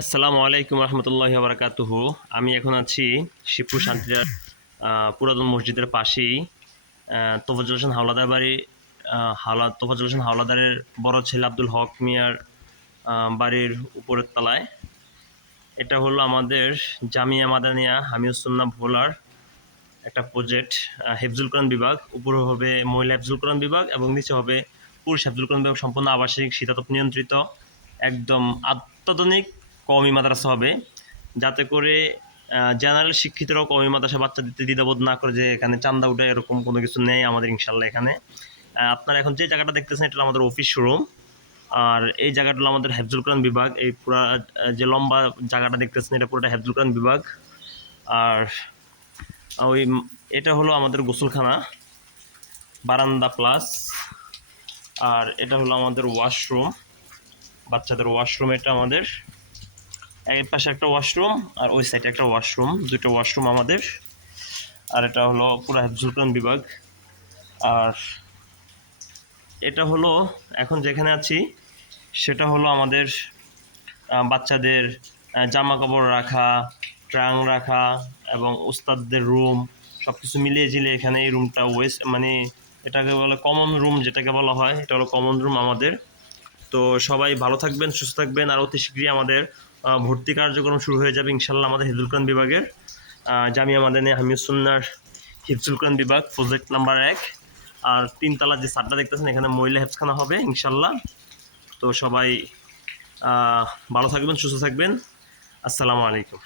আসসালামু আলাইকুম রহমতুল্লাহি বারাকাতুহু। আমি এখন আছি শিবপুর শান্তিরার পুরাতন মসজিদের পাশেই। তোফাজ্জল হোসেন হাওলাদার বাড়ি, তোফাজ্জল হোসেন হাওলাদারের বড় ছেলে আব্দুল হক মিয়ার বাড়ির উপরের তলায়। এটা হলো আমাদের জামিয়া মাদানিয়া হামিউস-সুন্নাহ ভোলার একটা প্রজেক্ট। হেফজুল কোরআন বিভাগ, উপরে হবে মহিলা হেফজুল কোরআন বিভাগ এবং নিচে হবে পুরুষ হেফজুল কোরআন বিভাগ। সম্পূর্ণ আবাসিক, শীতাতপ নিয়ন্ত্রিত, একদম অত্যাধুনিক কওমি মাদ্রাসা হবে, যাতে করে জেনারেল শিক্ষিতরাও কওমি মাদ্রাসা বাচ্চা দিতে দ্বিধাবোধ না করে যে এখানে চান্দা উঠে, এরকম কোনো কিছু নেই আমাদের ইনশাল্লাহ। এখানে আপনারা এখন যে জায়গাটা দেখতেছেন এটা আমাদের অফিস শোরুম, আর এই জায়গাটা হলো আমাদের হেফজুল কোরআন বিভাগ। এই পুরা যে লম্বা জায়গাটা দেখতেছেন এটা পুরোটা হেফজুল কোরআন বিভাগ। আর ওই এটা হলো আমাদের গোসলখানা, বারান্দা প্লাস। আর এটা হলো আমাদের ওয়াশরুম, বাচ্চাদের ওয়াশরুম। এটা আমাদের এক পাশে একটা ওয়াশরুম আর ওই সাইডে একটা ওয়াশরুম, দুটো ওয়াশরুম আমাদের। আর এটা হলো পুরো হেফজুল কোরআন বিভাগ। আর এটা হলো এখন যেখানে আছি সেটা হলো আমাদের বাচ্চাদের জামা কাপড় রাখা, ট্রাঙ্ক রাখা এবং ওস্তাদদের রুম, সব কিছু মিলিয়ে ঝিলিয়ে এখানে এই রুমটা মানে এটাকে বলে কমন রুম, যেটাকে বলা হয় এটা হলো কমন রুম আমাদের। তো সবাই ভালো থাকবেন, সুস্থ থাকবেন। আর অতি শীঘ্রই আমাদের ভর্তি কার্যক্রম শুরু হয়ে যাবে ইনশাল্লাহ আমাদের হেফজুল কোরআন বিভাগের। জামিয়া মাদানিয়া হামিউস-সুন্নাহর হেফজুল কোরআন বিভাগ প্রজেক্ট নাম্বার 1। আর 3তলা যে ছাদটা দেখতেছেন এখানে মহিলা হেফজখানা হবে ইনশাল্লাহ। তো সবাই ভালো থাকবেন, সুস্থ থাকবেন। আসসালামু আলাইকুম।